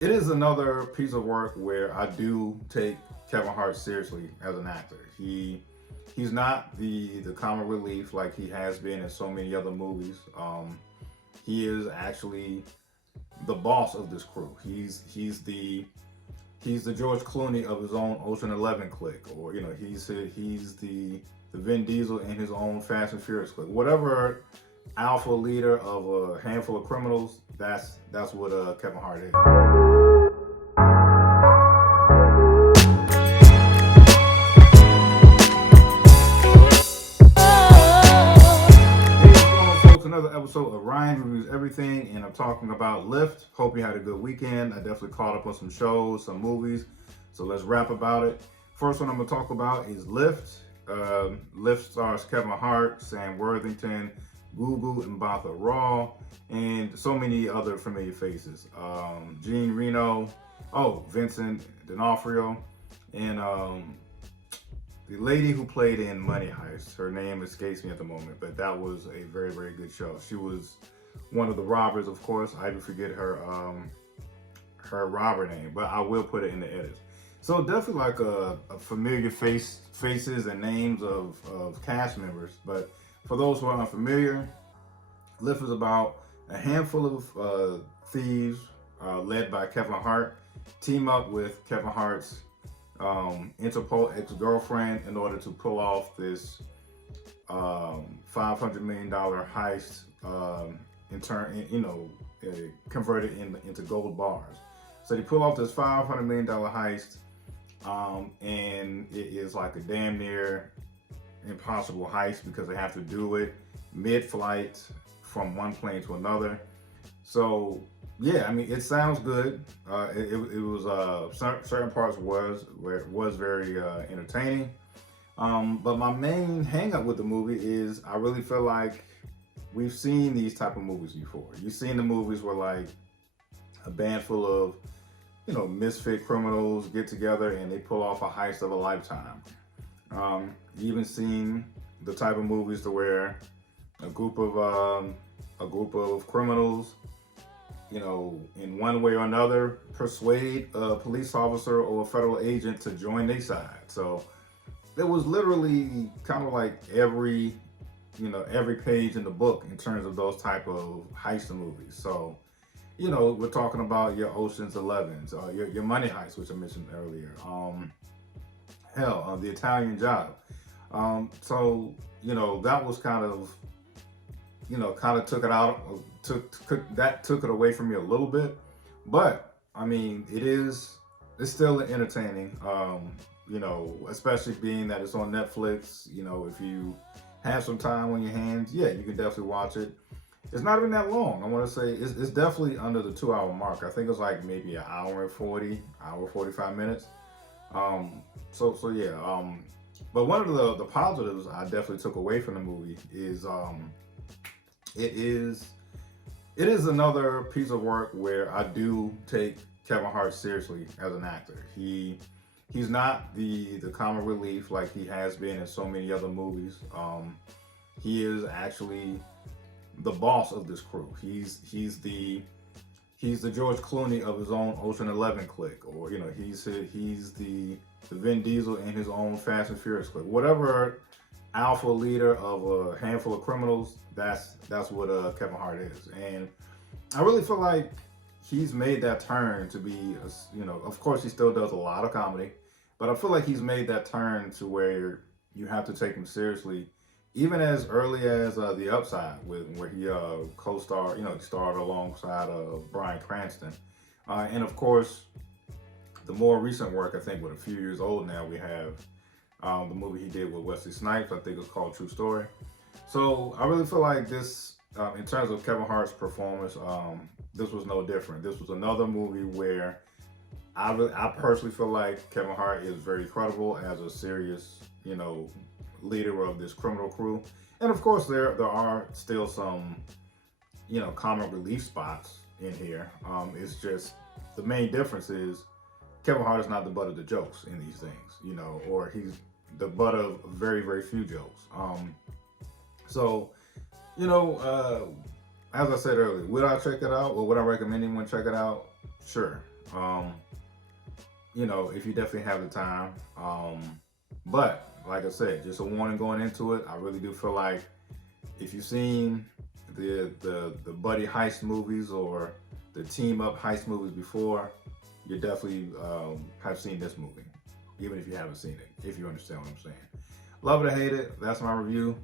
It is another piece of work where I do take Kevin Hart seriously as an actor. He's not the comic relief like he has been in so many other movies. He is actually the boss of this crew. He's the George Clooney of his own Ocean 11 clique, or he's the Vin Diesel in his own Fast and Furious clique. Whatever alpha leader of a handful of criminals, that's what Kevin Hart is. Hey, what's going on, folks? Another episode of Ryan Reviews Everything, and I'm talking about Lyft. Hope you had a good weekend. I definitely caught up on some shows, some movies, so let's rap about it. First one I'm going to talk about is Lyft. Lyft stars Kevin Hart, Sam Worthington, Gugu Mbatha Raw, and so many other familiar faces. Gene Reno, Vincent D'Onofrio, and the lady who played in Money Heist. Her name escapes me at the moment, but that was a very, very good show. She was one of the robbers, of course. I even forget her robber name, but I will put it in the edits. So definitely like a familiar faces and names of cast members. But for those who are unfamiliar, Lyft is about a handful of thieves led by Kevin Hart team up with Kevin Hart's Interpol ex-girlfriend in order to pull off this $500 million heist, converted into gold bars. So they pull off this $500 million heist, and it is like a damn near impossible heist because they have to do it mid-flight from one plane to another. So yeah, I mean, it sounds good. It was certain parts was very entertaining. But my main hang up with the movie is I really feel like we've seen these type of movies before. You've seen the movies where like a band full of misfit criminals get together and they pull off a heist of a lifetime. You even seen the type of movies to where a group of criminals, in one way or another, persuade a police officer or a federal agent to join their side. So there was literally kind of like every page in the book in terms of those type of heist movies. So, we're talking about your Ocean's 11s, your Money Heist, which I mentioned earlier. The Italian Job. So, that was kind of took it out, took it away from me a little bit. But I mean, it's still entertaining. Especially being that it's on Netflix. If you have some time on your hands, yeah, you can definitely watch it. It's not even that long. I want to say it's definitely under the 2 hour mark. I think it's like maybe an hour and 45 minutes. So yeah. But one of the positives I definitely took away from the movie is it is another piece of work where I do take Kevin Hart seriously as an actor. He's not the comic relief like he has been in so many other movies. He is actually the boss of this crew. He's the George Clooney of his own Ocean 11 clique, or he's the Vin Diesel in his own Fast and Furious clique. Whatever alpha leader of a handful of criminals, that's what Kevin Hart is. And I really feel like he's made that turn to be, of course he still does a lot of comedy, but I feel like he's made that turn to where you have to take him seriously, even as early as The Upside, where he co-starred, he starred alongside Bryan Cranston. And of course, the more recent work, I think, with a few years old now, we have the movie he did with Wesley Snipes. I think it's called True Story. So I really feel like this, in terms of Kevin Hart's performance, this was no different. This was another movie where I personally feel like Kevin Hart is very credible as a serious, leader of this criminal crew. And of course, there are still some, comic relief spots in here. It's just the main difference is Kevin Hart is not the butt of the jokes in these things, or he's the butt of very, very few jokes. So, as I said earlier, would I check it out, or would I recommend anyone check it out? Sure. Um, you know, if you definitely have the time. But like I said, just a warning going into it. I really do feel like if you've seen the buddy heist movies or the team up heist movies before, you definitely have seen this movie, even if you haven't seen it. If you understand what I'm saying. Love it or hate it, that's my review.